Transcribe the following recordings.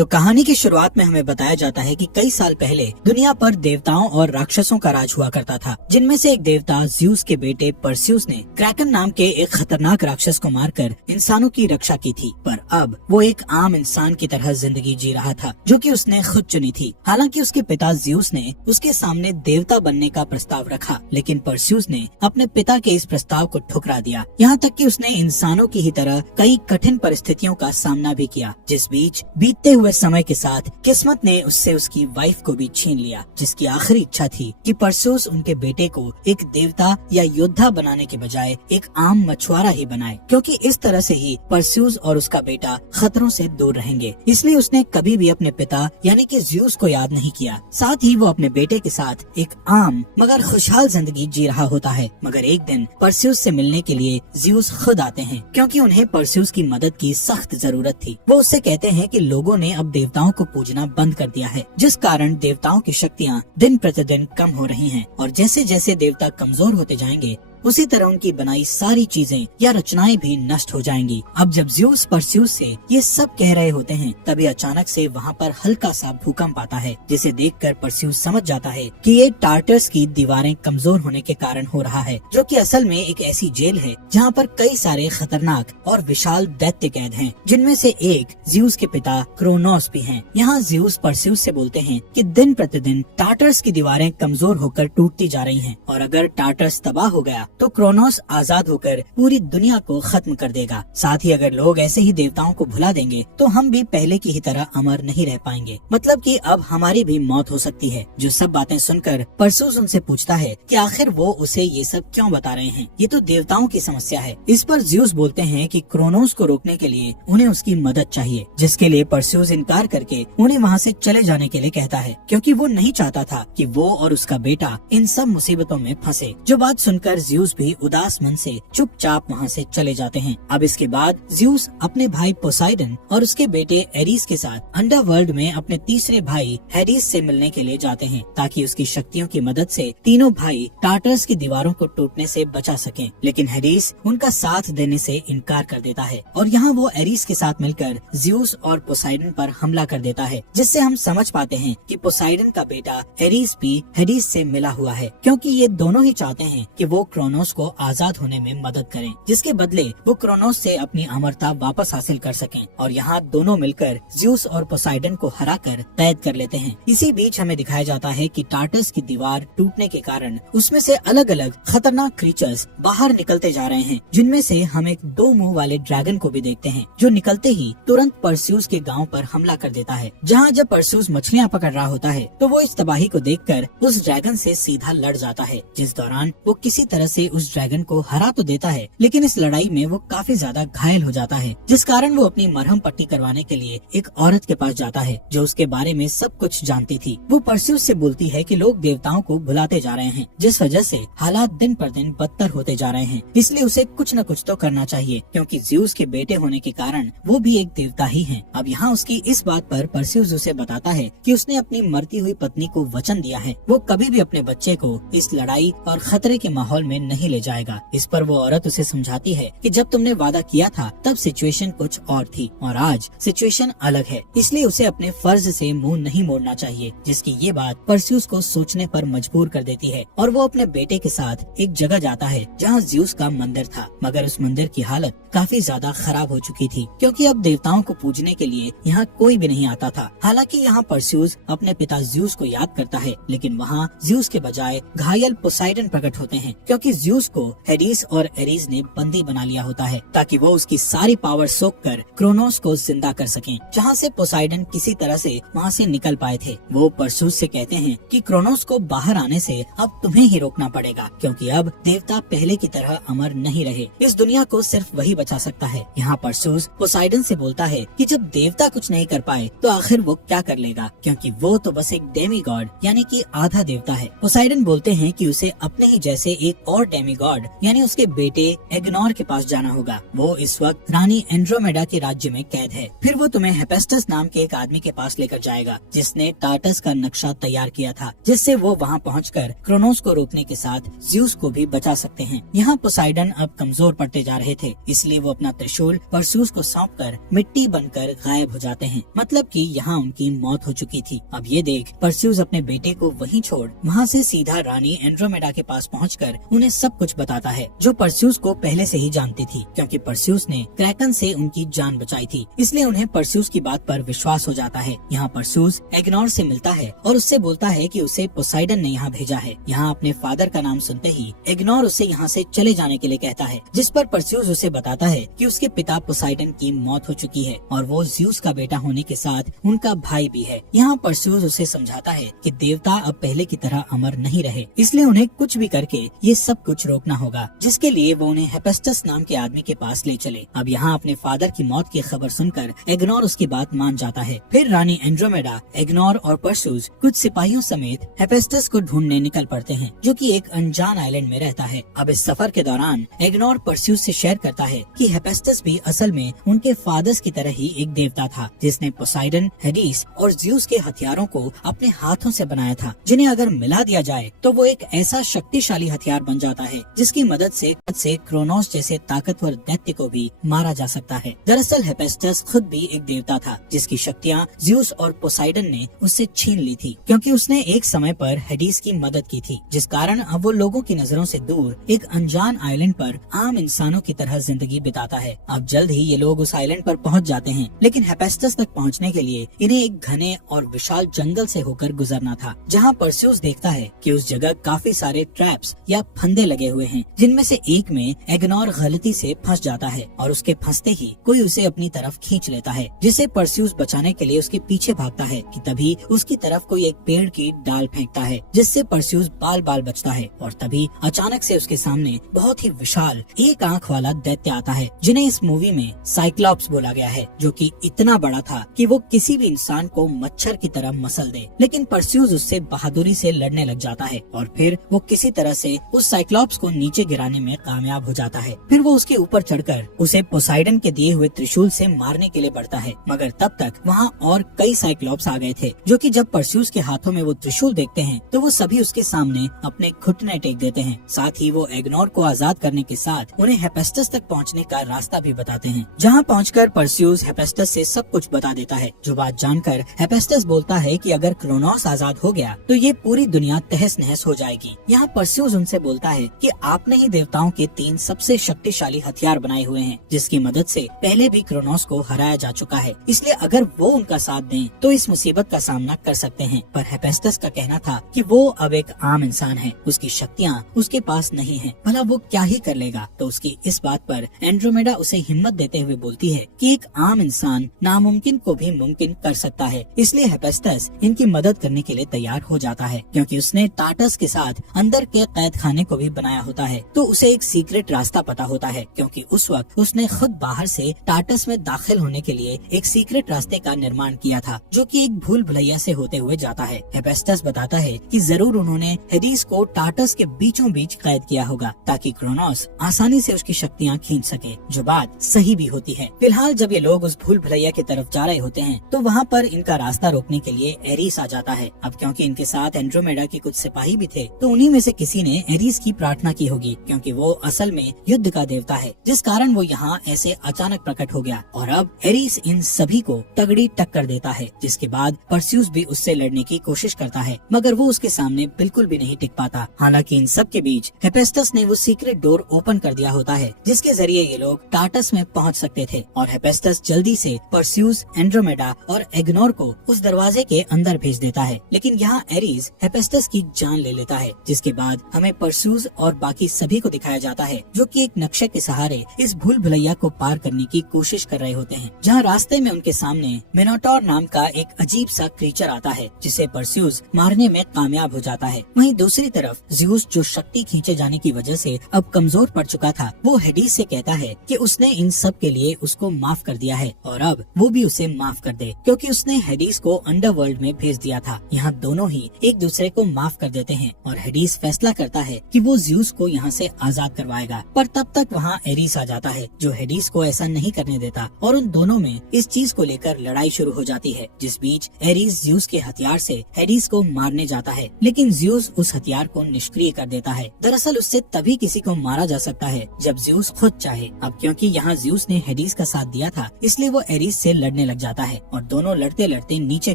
तो कहानी की शुरुआत में हमें बताया जाता है कि कई साल पहले दुनिया पर देवताओं और राक्षसों का राज हुआ करता था, जिनमें से एक देवता ज़्यूस के बेटे परस्यूस ने क्रैकन नाम के एक खतरनाक राक्षस को मारकर इंसानों की रक्षा की थी। पर अब वो एक आम इंसान की तरह जिंदगी जी रहा था, जो कि उसने खुद चुनी थी। हालांकि उसके पिता ज़्यूस ने उसके सामने देवता बनने का प्रस्ताव रखा, लेकिन परस्यूस ने अपने पिता के इस प्रस्ताव को ठुकरा दिया। यहाँ तक कि उसने इंसानों की ही तरह कई कठिन परिस्थितियों का सामना भी किया, जिस बीच बीतते हुए समय के साथ किस्मत ने उससे उसकी वाइफ को भी छीन लिया, जिसकी आखिरी इच्छा थी कि परस्यूस उनके बेटे को एक देवता या योद्धा बनाने के बजाय एक आम मछुआरा ही बनाए, क्योंकि इस तरह से ही परस्यूस और उसका बेटा खतरों से दूर रहेंगे। इसलिए उसने कभी भी अपने पिता यानी कि ज़्यूस को याद नहीं किया। साथ ही वो अपने बेटे के साथ एक आम मगर खुशहाल जिंदगी जी रहा होता है। मगर एक दिन परस्यूस से मिलने के लिए ज़्यूस खुद आते हैं, क्योंकि उन्हें परस्यूस की मदद की सख्त जरूरत थी। वो उससे कहते हैं कि लोगों ने अब देवताओं को पूजना बंद कर दिया है, जिस कारण देवताओं की शक्तियाँ दिन प्रतिदिन कम हो रही हैं, और जैसे जैसे देवता कमजोर होते जाएंगे उसी तरह उनकी बनाई सारी चीजें या रचनाएं भी नष्ट हो जाएंगी। अब जब ज़्यूस परस्यूस से ये सब कह रहे होते हैं, तभी अचानक से वहाँ पर हल्का सा भूकंप आता है, जिसे देखकर परस्यूस समझ जाता है कि ये टार्टर्स की दीवारें कमजोर होने के कारण हो रहा है, जो कि असल में एक ऐसी जेल है जहाँ पर कई सारे खतरनाक और विशाल दैत्य कैद हैं, जिनमें से एक ज़्यूस के पिता क्रोनोस भी हैं। यहाँ ज़्यूस परस्यूस से बोलते हैं कि दिन प्रतिदिन टार्टर्स की दीवारें कमजोर होकर टूटती जा रही हैं, और अगर टार्टर्स तबाह हो गया तो क्रोनोस आजाद होकर पूरी दुनिया को खत्म कर देगा। साथ ही अगर लोग ऐसे ही देवताओं को भुला देंगे तो हम भी पहले की ही तरह अमर नहीं रह पाएंगे, मतलब कि अब हमारी भी मौत हो सकती है। जो सब बातें सुनकर परस्यूस उनसे पूछता है कि आखिर वो उसे ये सब क्यों बता रहे हैं, ये तो देवताओं की समस्या है। इस पर ज़्यूस बोलते हैं कि क्रोनोस को रोकने के लिए उन्हें उसकी मदद चाहिए, जिसके लिए परस्यूस इनकार करके उन्हें वहाँ से चले जाने के लिए कहता है, क्योंकि वो नहीं चाहता था कि वो और उसका बेटा इन सब मुसीबतों में फंसे। जो बात सुनकर ज़्यूस भी उदास मन से चुपचाप वहाँ से चले जाते हैं। अब इसके बाद ज़्यूस अपने भाई पोसाइडन और उसके बेटे एरीस के साथ अंडरवर्ल्ड में अपने तीसरे भाई हेडिस से मिलने के लिए जाते हैं, ताकि उसकी शक्तियों की मदद से तीनों भाई टार्टर्स की दीवारों को टूटने से बचा सकें। लेकिन हेडिस उनका साथ देने से इनकार कर देता है, और यहाँ वो एरीस के साथ मिलकर ज़्यूस और पोसाइडन पर हमला कर देता है, जिससे हम समझ पाते हैं कि पोसाइडन का बेटा एरीस भी हेडिस से मिला हुआ है, क्योंकि ये दोनों ही चाहते हैं कि वो क्रोनोस को आजाद होने में मदद करें, जिसके बदले वो क्रोनोस से अपनी अमरता वापस हासिल कर सकें। और यहाँ दोनों मिलकर ज़्यूस और पोसाइडन को हराकर कैद कर लेते हैं। इसी बीच हमें दिखाया जाता है कि टार्टर्स की दीवार टूटने के कारण उसमें से अलग अलग खतरनाक क्रीचर्स बाहर निकलते जा रहे हैं, जिनमें से हम एक 2 मुंह वाले ड्रैगन को भी देखते हैं, जो निकलते ही तुरंत परस्यूस के गाँव पर हमला कर देता है। जहाँ जब परस्यूस मछलियाँ पकड़ रहा होता है तो वो इस तबाही को देखकर उस ड्रैगन से सीधा लड़ जाता है, जिस दौरान वो किसी तरह से उस ड्रैगन को हरा तो देता है, लेकिन इस लड़ाई में वो काफी ज्यादा घायल हो जाता है, जिस कारण वो अपनी मरहम पट्टी करवाने के लिए एक औरत के पास जाता है, जो उसके बारे में सब कुछ जानती थी। वो परस्यूस से बोलती है कि लोग देवताओं को भुलाते जा रहे हैं, जिस वजह से हालात दिन पर दिन बदतर होते जा रहे हैं, इसलिए उसे कुछ न कुछ तो करना चाहिए, क्योंकि ज़्यूस के बेटे होने के कारण वो भी एक देवता ही है। अब यहाँ उसकी इस बात पर परस्यूस उसे बताता है कि उसने अपनी मरती हुई पत्नी को वचन दिया है, वो कभी भी अपने बच्चे को इस लड़ाई और खतरे के माहौल में नहीं ले जाएगा। इस पर वो औरत उसे समझाती है कि जब तुमने वादा किया था तब सिचुएशन कुछ और थी, और आज सिचुएशन अलग है, इसलिए उसे अपने फर्ज से मुंह नहीं मोड़ना चाहिए। जिसकी ये बात परस्यूस को सोचने पर मजबूर कर देती है, और वो अपने बेटे के साथ एक जगह जाता है जहाँ ज़्यूस का मंदिर था, मगर उस मंदिर की हालत काफी ज्यादा खराब हो चुकी थी, क्योंकि अब देवताओं को पूजने के लिए यहाँ कोई भी नहीं आता था। हालांकि यहाँ परस्यूस अपने पिता ज़्यूस को याद करता है, लेकिन वहाँ ज़्यूस के बजाय घायल पोसाइडन प्रकट होते हैं, क्योंकि ज़्यूस को हेडिस और एरीस ने बंदी बना लिया होता है, ताकि वो उसकी सारी पावर सोख कर क्रोनोस को जिंदा कर सकें, जहाँ से पोसाइडन किसी तरह से वहाँ से निकल पाए थे। वो परस्यूस से कहते हैं कि क्रोनोस को बाहर आने से अब तुम्हें ही रोकना पड़ेगा, क्योंकि अब देवता पहले की तरह अमर नहीं रहे, इस दुनिया को सिर्फ वही बचा सकता है। यहाँ परस्यूस पोसाइडन से बोलता है कि जब देवता कुछ नहीं कर पाए तो आखिर वो क्या कर लेगा, क्योंकि वो तो बस एक डेमी गॉड यानी कि आधा देवता है। पोसाइडन बोलते हैं कि उसे अपने ही जैसे एक और और डेमीगॉड यानी उसके बेटे एग्नोर के पास जाना होगा। वो इस वक्त रानी एंड्रोमेडा के राज्य में कैद है। फिर वो तुम्हें हेफेस्टस नाम के एक आदमी के पास लेकर जाएगा जिसने टार्टस का नक्शा तैयार किया था, जिससे वो वहाँ पहुंचकर क्रोनोस को रोकने के साथ ज़्यूस को भी बचा सकते हैं। यहाँ पोसाइडन अब कमजोर पड़ते जा रहे थे, इसलिए वो अपना त्रिशूल परस्यूस को सौंपकर मिट्टी बनकर गायब हो जाते हैं। मतलब कि यहाँ उनकी मौत हो चुकी थी। अब ये देख परस्यूस अपने बेटे को वहीं छोड़ वहाँ से सीधा रानी एंड्रोमेडा के पास पहुंचकर उन्हें सब कुछ बताता है, जो परस्यूस को पहले से ही जानती थी, क्योंकि परस्यूस ने क्रैकन से उनकी जान बचाई थी। इसलिए उन्हें परस्यूस की बात पर विश्वास हो जाता है। यहाँ परस्यूस एग्नोर से मिलता है और उससे बोलता है कि उसे पोसाइडन ने यहाँ भेजा है। यहाँ अपने फादर का नाम सुनते ही एग्नोर उसे यहाँ से चले जाने के लिए कहता है, जिस पर परस्यूस उसे बताता है कि उसके पिता पोसाइडन की मौत हो चुकी है और वो ज़्यूस का बेटा होने के साथ उनका भाई भी है। यहाँ परस्यूस उसे समझाता है कि देवता अब पहले की तरह अमर नहीं रहे, इसलिए उन्हें कुछ भी करके ये सब कुछ रोकना होगा, जिसके लिए वो उन्हें हेफेस्टस नाम के आदमी के पास ले चले। अब यहाँ अपने फादर की मौत की खबर सुनकर एग्नोर उसकी बात मान जाता है। फिर रानी एंड्रोमेडा, एग्नोर और परस्यूस कुछ सिपाहियों समेत हेफेस्टस को ढूंढने निकल पड़ते हैं, जो कि एक अनजान आइलैंड में रहता है। अब इस सफर के दौरान एग्नोर परस्यूस से शेयर करता है कि हेफेस्टस भी असल में उनके फादर्स की तरह ही एक देवता था, जिसने पोसाइडन, हेडिस और ज़्यूस के हथियारों को अपने हाथों से बनाया था, जिन्हें अगर मिला दिया जाए तो वो एक ऐसा शक्तिशाली हथियार बन जाता है जिसकी मदद से क्रोनोस जैसे ताकतवर दैत्य को भी मारा जा सकता है। दरअसल हेफेस्टस खुद भी एक देवता था, जिसकी शक्तियाँ ज़्यूस और पोसाइडन ने उससे छीन ली थी, क्योंकि उसने एक समय पर हेडिस की मदद की थी, जिस कारण अब वो लोगों की नजरों से दूर एक अनजान आइलैंड पर आम इंसानों की तरह जिंदगी बिताता है। अब जल्द ही ये लोग उस आइलैंड पर पहुंच जाते हैं, लेकिन हेफेस्टस तक पहुंचने के लिए इन्हें एक घने और विशाल जंगल से होकर गुजरना था, जहां परस्यूस देखता है कि उस जगह काफी सारे ट्रैप्स या फंदे लगे हुए हैं, जिनमें से एक में एग्नोर गलती से फंस जाता है और उसके फंसते ही कोई उसे अपनी तरफ खींच लेता है, जिसे परस्यूस बचाने के लिए उसके पीछे भागता है कि तभी उसकी तरफ कोई एक पेड़ की डाल फेंकता है, जिससे परस्यूस बाल बाल बचता है। और तभी अचानक से उसके सामने बहुत ही विशाल एक आंख वाला दैत्य आता है, जिन्हें इस मूवी में साइक्लॉप्स बोला गया है, जो कि इतना बड़ा था कि वो किसी भी इंसान को मच्छर की तरह मसल दे। लेकिन परस्यूस उससे बहादुरी से लड़ने लग जाता है और फिर वो किसी तरह से उस साइक्लॉप्स को नीचे गिराने में कामयाब हो जाता है। फिर वो उसके ऊपर चढ़कर उसे पोसाइडन के दिए हुए त्रिशूल से मारने के लिए बढ़ता है, मगर तब तक वहाँ और कई साइक्लॉप्स आ गए थे, जो कि जब परस्यूस के हाथों में वो त्रिशूल देखते हैं तो वो सभी उसके सामने अपने घुटने टेक देते हैं। साथ ही वो एग्नोर को आजाद करने के साथ उन्हें हेफेस्टस तक पहुँचने का रास्ता भी बताते हैं, जहाँ पहुँचकर परस्यूस हेफेस्टस से सब कुछ बता देता है। जो बात जानकर हेफेस्टस बोलता है कि अगर क्रोनोस आजाद हो गया तो ये पूरी दुनिया तहस नहस हो जाएगी। यहाँ परस्यूस उनसे बोलता है कि आपने ही देवताओं के 3 सबसे शक्तिशाली हथियार बनाए हुए हैं, जिसकी मदद से पहले भी क्रोनोस को हराया जा चुका है, इसलिए अगर वो उनका साथ दें तो इस मुसीबत का सामना कर सकते हैं। पर हेफेस्टस का कहना था कि वो अब एक आम इंसान है, उसकी शक्तियाँ उसके पास नहीं है, भला वो क्या ही कर लेगा। तो उसकी इस बात पर एंड्रोमेडा उसे हिम्मत देते हुए बोलती है कि एक आम इंसान नामुमकिन को भी मुमकिन कर सकता है। इसलिए हेफेस्टस इनकी मदद करने के लिए तैयार हो जाता है, क्योंकि उसने टार्टस के साथ अंदर के कैद खाने को भी बनाया होता है, तो उसे एक सीक्रेट रास्ता पता होता है, क्योंकि उस वक्त उसने खुद बाहर से टार्टस में दाखिल होने के लिए एक सीक्रेट रास्ते का निर्माण किया था, जो कि एक भूल भुलैया से होते हुए जाता है। हेफेस्टस बताता है कि जरूर उन्होंने हेडिस को टार्टस के बीचों बीच कैद किया होगा, ताकि क्रोनोस आसानी से उसकी शक्तियाँ खींच सके, जो बात सही भी होती है। फिलहाल जब ये लोग उस भूल भुलैया की तरफ जा रहे होते हैं तो वहाँ पर इनका रास्ता रोकने के लिए एरिस आ जाता है। अब क्योंकि इनके साथ एंड्रोमेडा के कुछ सिपाही भी थे, तो उन्हीं में से किसी ने एरिस की प्रार्थना की होगी, क्योंकि वो असल में युद्ध का देवता है, जिस कारण वो यहाँ ऐसे अचानक प्रकट हो गया। और अब एरिस इन सभी को तगड़ी टक्कर देता है, जिसके बाद परस्यूस भी उससे लड़ने की कोशिश करता है, मगर वो उसके सामने बिल्कुल भी नहीं टिक पाता। हालांकि इन सब के बीच हेफेस्टस ने वो सीक्रेट डोर ओपन कर दिया होता है, जिसके जरिए ये लोग टार्टस में पहुँच सकते थे। और हेफेस्टस जल्दी से परस्यूस, एंड्रोमेडा और एग्नोर को उस दरवाजे के अंदर भेज देता है, लेकिन यहाँ एरिस हेफेस्टस की जान ले लेता है, जिसके बाद हमें परस्यूस और बाकी सभी को दिखाया जाता है, जो कि एक नक्शे के सहारे इस भूल भुलैया को पार करने की कोशिश कर रहे होते हैं, जहाँ रास्ते में उनके सामने मिनोटोर नाम का एक अजीब सा क्रीचर आता है, जिसे परस्यूस मारने में कामयाब हो जाता है। वहीं दूसरी तरफ ज़्यूस, जो शक्ति खींचे जाने की वजह से अब कमजोर पड़ चुका था, वो हेडिस से कहता है कि उसने इन सब के लिए उसको माफ कर दिया है और अब वो भी उसे माफ कर दे, क्योंकि उसने हेडिस को अंडरवर्ल्ड में भेज दिया था। यहाँ दोनों ही एक दूसरे को माफ कर देते हैं और हेडिस फैसला करता है कि वो ज्यूस को यहाँ से आजाद करवाएगा। पर तब तक वहाँ एरीस आ जाता है जो हेडिस को ऐसा नहीं करने देता और उन दोनों में इस चीज को लेकर लड़ाई शुरू हो जाती है, जिस बीच एरीस ज्यूस के हथियार से हेडिस को मारने जाता है, लेकिन ज्यूस उस हथियार को निष्क्रिय कर देता है। दरअसल उससे तभी किसी को मारा जा सकता है जब ज्यूस खुद चाहे। अब क्योंकि यहाँ ज्यूस ने हेडिस का साथ दिया था, इसलिए वो एरीस से लड़ने लग जाता है और दोनों लड़ते लड़ते नीचे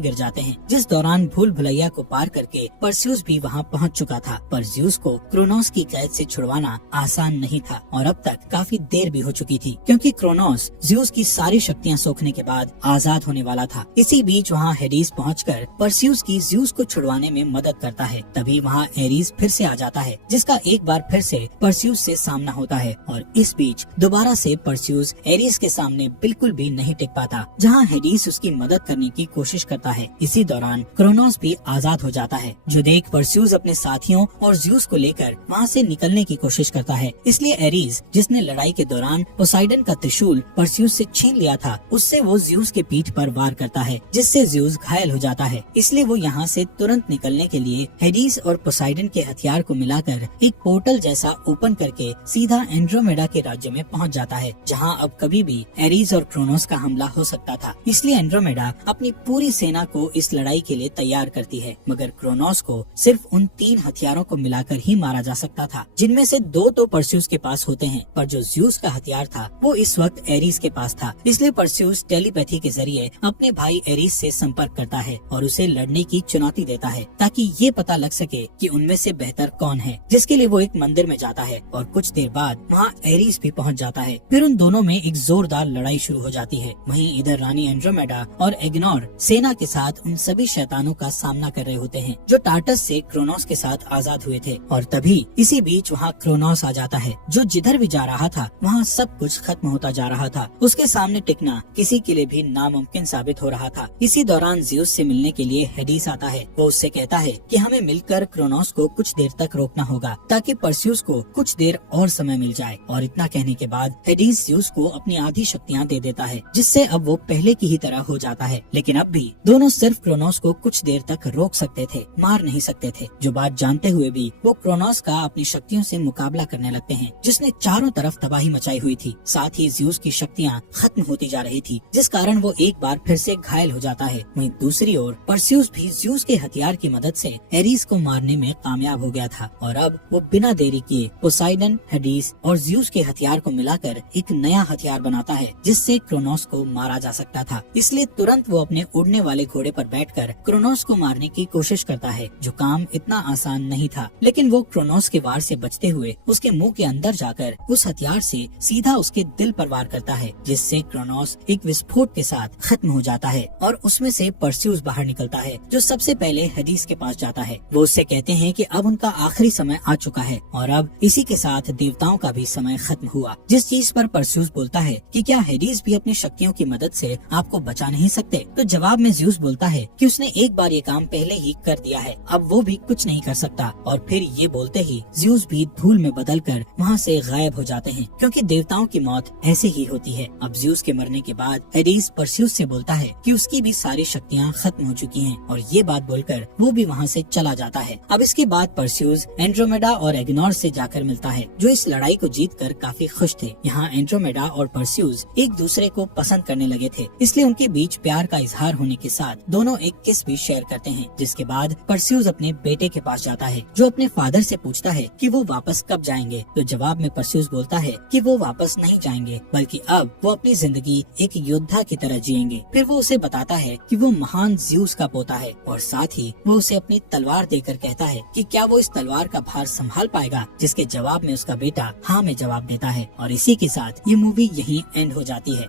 गिर जाते हैं, जिस दौरान भूल भुलैया को पार करके परस्यूस भी वहाँ पहुँच चुका था। पर ज्यूस को क्रोनोस की कैद से छुड़वाना आसान नहीं था और अब तक काफी देर भी हो चुकी थी, क्योंकि क्रोनोस ज्यूस की सारी शक्तियाँ सोखने के बाद आजाद होने वाला था। इसी बीच वहाँ हेडिस पहुंचकर परस्यूस की ज्यूस को छुड़वाने में मदद करता है। तभी वहाँ एरीस फिर से आ जाता है, जिसका एक बार फिर से परस्यूस से सामना होता है और इस बीच दोबारा से परस्यूस एरीस के सामने बिल्कुल भी नहीं टिक पाता, जहाँ हेडिस उसकी मदद करने की कोशिश करता है। इसी दौरान क्रोनोस भी आजाद हो जाता है, जो देख परस्यूस अपने साथियों और ज्यूस को लेकर वहाँ से निकलने की कोशिश करता है। इसलिए एरीस, जिसने लड़ाई के दौरान पोसाइडन का त्रिशूल परस्यूस से छीन लिया था, उससे वो ज्यूस के पीठ पर वार करता है, जिससे ज्यूस घायल हो जाता है। इसलिए वो यहाँ से तुरंत निकलने के लिए हेडिस और पोसाइडन के हथियार को मिलाकर एक पोर्टल जैसा ओपन करके सीधा एंड्रोमेडा के राज्य में पहुँच जाता है, जहाँ अब कभी भी एरीस और क्रोनोस का हमला हो सकता था। इसलिए एंड्रोमेडा अपनी पूरी सेना को इस लड़ाई के लिए तैयार करती है, मगर क्रोनोस को सिर्फ उन 3 हथियारों को मिलाकर ही मारा जा सकता था, जिनमें से 2 तो परस्यूस के पास होते हैं, पर जो ज्यूस का हथियार था वो इस वक्त एरीस के पास था। इसलिए परस्यूस टेलीपैथी के जरिए अपने भाई एरीस से संपर्क करता है और उसे लड़ने की चुनौती देता है, ताकि ये पता लग सके कि उनमें से बेहतर कौन है, जिसके लिए वो एक मंदिर में जाता है और कुछ देर बाद वहाँ एरीस भी पहुँच जाता है। फिर उन दोनों में एक जोरदार लड़ाई शुरू हो जाती है। वहीं इधर रानी एंड्रोमेडा और एग्नोर सेना के साथ उन सभी शैतानों का सामना कर रहे होते हैं जो टार्टस से क्रोनोस के साथ आजाद हुए थे। और तभी इसी बीच वहाँ क्रोनोस आ जाता है, जो जिधर भी जा रहा था वहाँ सब कुछ खत्म होता जा रहा था। उसके सामने टिकना किसी के लिए भी नामुमकिन साबित हो रहा था। इसी दौरान ज्यूस से मिलने के लिए हेडिस आता है। वो उससे कहता है कि हमें मिलकर क्रोनोस को कुछ देर तक रोकना होगा, ताकि परस्यूस को कुछ देर और समय मिल जाए। और इतना कहने के बाद हेडिस ज्यूस को अपनी आधी शक्तियाँ दे देता है, जिससे अब वो पहले की ही तरह हो जाता है। लेकिन अब भी दोनों सिर्फ क्रोनोस को कुछ देर तक रोक सकते थे, मार नहीं सकते थे। जो बात जानते हुए भी वो क्रोनोस का अपनी शक्तियों से मुकाबला करने लगते हैं, जिसने चारों तरफ तबाही मचाई हुई थी। साथ ही ज्यूस की शक्तियाँ खत्म होती जा रही थी, जिस कारण वो एक बार फिर से घायल हो जाता है। वहीं दूसरी ओर परस्यूस भी ज्यूस के हथियार की मदद से एरीस को मारने में कामयाब हो गया था और अब वो बिना देरी किए पोसाइडन, हेडिस और ज्यूस के हथियार को मिलाकर एक नया हथियार बनाता है, जिससे क्रोनोस को मारा जा सकता था। इसलिए तुरंत वो अपने उड़ने वाले घोड़े पर बैठकर क्रोनोस को मारने की कोशिश करता है, जो काम इतना आसान नहीं था। लेकिन वो क्रोनोस के वार से बचते हुए उसके मुंह के अंदर जाकर उस हथियार से सीधा उसके दिल पर वार करता है, जिससे क्रोनोस एक विस्फोट के साथ खत्म हो जाता है और उसमें से परस्यूस बाहर निकलता है, जो सबसे पहले हेडिस के पास जाता है। वो उससे कहते हैं कि अब उनका आखिरी समय आ चुका है और अब इसी के साथ देवताओं का भी समय खत्म हुआ। जिस चीज पर परस्यूस बोलता है कि क्या हेडिस भी अपनी शक्तियों की मदद से आपको बचा नहीं सकते, तो जवाब में ज्यूस बोलता है कि उसने एक बार ये काम पहले ही कर दिया है, अब वो भी कुछ नहीं कर सकता। और फिर ये बोलते ही ज्यूस भी धूल में बदलकर वहाँ से गायब हो जाते हैं, क्योंकि देवताओं की मौत ऐसे ही होती है। अब ज्यूस के मरने के बाद हेडिस परस्यूस से बोलता है कि उसकी भी सारी शक्तियाँ खत्म हो चुकी हैं और ये बात बोलकर वो भी वहाँ से चला जाता है। अब इसके बाद परस्यूस एंड्रोमेडा और एग्नोर से जाकर मिलता है, जो इस लड़ाई को जीतकर काफी खुश थे। यहाँ एंड्रोमेडा और परस्यूस एक दूसरे को पसंद करने लगे थे, इसलिए उनके बीच प्यार का इजहार होने के साथ दोनों एक किस भी शेयर करते हैं। जिसके बाद परस्यूस अपने बेटे के पास जाता है, जो अपने फादर से पूछता है कि वो वापस कब जाएंगे। तो जवाब में परस्यूस बोलता है कि वो वापस नहीं जाएंगे, बल्कि अब वो अपनी जिंदगी एक योद्धा की तरह जिएंगे। फिर वो उसे बताता है कि वो महान ज्यूस का पोता है और साथ ही वो उसे अपनी तलवार देकर कहता है कि क्या वो इस तलवार का भार संभाल पाएगा, जिसके जवाब में उसका बेटा हाँ में जवाब देता है। और इसी के साथ ये मूवी यहीं एंड हो जाती है।